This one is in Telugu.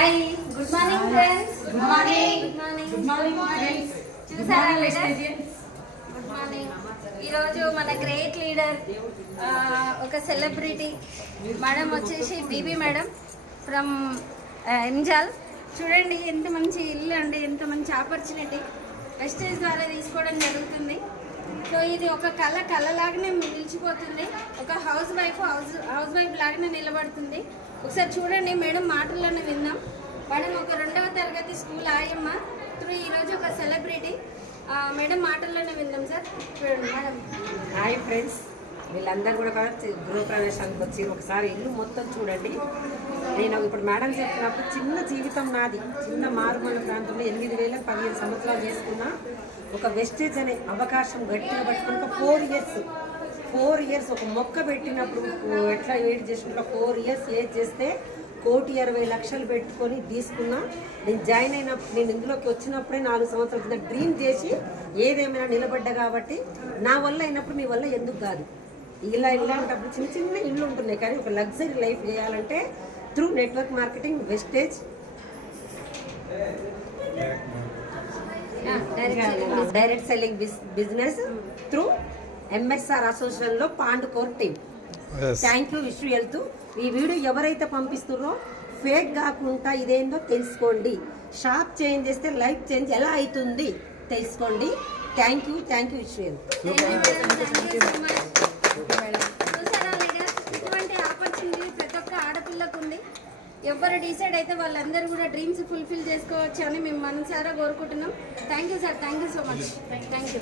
Hi good morning friends. Good morning. Good morning friends. చూసారా గుడ్ మార్నింగ్. ఈరోజు మన గ్రేట్ లీడర్ ఒక సెలబ్రిటీ మేడం వచ్చేసి బీబీ మేడం ఫ్రమ్ ఎంజాల్. చూడండి ఎంత మంచి ఇల్లు అండి, ఎంత మంచి ఆపర్చునిటీ వెస్టేజ్ ద్వారా తీసుకోవడం జరుగుతుంది. సో ఇది ఒక కళలాగానే నిలిచిపోతుంది. ఒక హౌస్ వైఫ్ లాగానే నిలబడుతుంది. ఒకసారి చూడండి మేడం మాటల్లోనే విందాం. మేడం ఒక 2వ తరగతి స్కూల్ ఆయమ్మ త్రూ ఈరోజు ఒక సెలబ్రిటీ. మేడం మాటల్లోనే విందాం సార్. చూడండి మేడం. హాయ్ ఫ్రెండ్స్, వీళ్ళందరూ కూడా గృహప్రవేశానికి వచ్చి ఒకసారి ఇల్లు మొత్తం చూడండి. నేను ఇప్పుడు మేడం చెప్పినప్పుడు చిన్న జీవితం నాది, చిన్న మారుమూల ప్రాంతంలో 8,015 సంవత్సరాలు చేసుకున్నా. ఒక వెస్టేజ్ అనే అవకాశం గట్టిగా పట్టుకుని ఒక 4 ఇయర్స్ ఒక మొక్క పెట్టినప్పుడు ఎట్లా వెయిట్ చేసినప్పుడు 4 ఇయర్స్ ఏజ్ చేస్తే 1,60,00,000 పెట్టుకొని తీసుకున్నా. నేను జాయిన్ అయినప్పుడు, నేను ఇందులోకి వచ్చినప్పుడే 4 సంవత్సరాల కింద డ్రీమ్ చేసి ఏదేమైనా నిలబడ్డా. కాబట్టి నా వల్ల అయినప్పుడు మీ వల్ల ఎందుకు కాదు. ఇలాంటప్పుడు చిన్న చిన్న ఇళ్ళు ఉంటున్నాయి, కానీ ఒక లగ్జరీ లైఫ్ చేయాలంటే through network marketing, wastage, direct selling business through MSR association లో పాండుకోర్ team. Thank you. Wish you health. ఈ వీడియో ఎవరైతే పంపిస్తున్నారో ఫేక్ కాకుండా ఇదేందో తెలుసుకోండి. షాప్ చేంజ్ చేస్తే లైఫ్ చేంజ్ ఎలా అవుతుంది తెలుసుకోండి. Thank you. Wish you health. ఇటువంటి ఆపర్చునిటీ ప్రతి ఒక్క ఆడపిల్లకు ఉంది. ఎవరు డిసైడ్ అయితే వాళ్ళందరూ కూడా డ్రీమ్స్ ఫుల్ఫిల్ చేసుకోవచ్చు అని మేము మనసారా కోరుకుంటున్నాం. Thank you sir. Thank you so much. Thank you.